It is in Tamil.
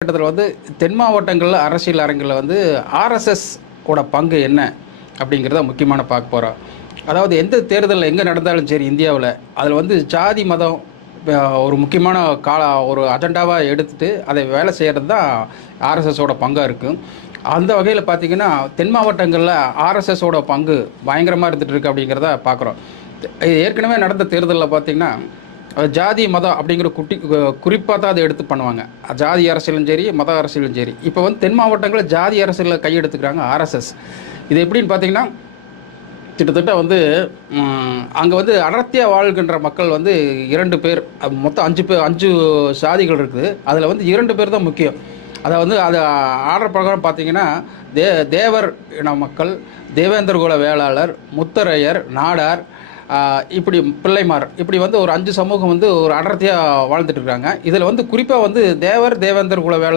காலகட்டத்தில் வந்து தென் மாவட்டங்களில் அரசியல் அரங்கில் வந்து ஆர்எஸ்எஸ் ஓட பங்கு என்ன அப்படிங்கிறத முக்கியமான பார்க்க போகிறோம். அதாவது எந்த தேர்தலில் எங்கே நடந்தாலும் சரி இந்தியாவில் அதில் வந்து ஜாதி மதம் ஒரு முக்கியமான ஒரு அஜெண்டாவாக எடுத்துட்டு அதை வேலை செய்கிறது தான் ஆர்எஸ்எஸோட பங்காக இருக்கும். அந்த வகையில் பார்த்திங்கன்னா தென் மாவட்டங்களில் ஆர்எஸ்எஸோட பங்கு பயங்கரமாக இருந்துகிட்டு இருக்குது அப்படிங்கிறத பார்க்குறோம். ஏற்கனவே நடந்த தேர்தலில் பார்த்திங்கன்னா ஜாதி மதம் அப்படிங்கிற குறிப்பாக தான் அதை எடுத்து பண்ணுவாங்க. ஜாதி அரசியலும் சரி மத அரசியலும் சரி. இப்போ வந்து தென் மாவட்டங்களில் ஜாதி அரசியலில் கையெடுத்துக்கிறாங்க ஆர்எஸ்எஸ். இது எப்படின்னு பார்த்தீங்கன்னா கிட்டத்தட்ட வந்து அங்கே வந்து அடர்த்தியாக வாழ்கின்ற மக்கள் வந்து 2 பேர், மொத்தம் 5 சாதிகள் இருக்குது. அதில் வந்து 2 பேர் தான் முக்கியம். அதை வந்து அது ஆர்டர் பிரகாரம் பார்த்தீங்கன்னா தேவர் இன மக்கள், தேவேந்திர குல வேளாளர், முத்தரையர், நாடார், இப்படி பிள்ளைமார், இப்படி வந்து ஒரு 5 சமூகம் வந்து ஒரு அடர்த்தியாக வாழ்ந்துட்டு இருக்காங்க. இதில் வந்து குறிப்பாக வந்து தேவர், தேவேந்திர குல வேளாளர்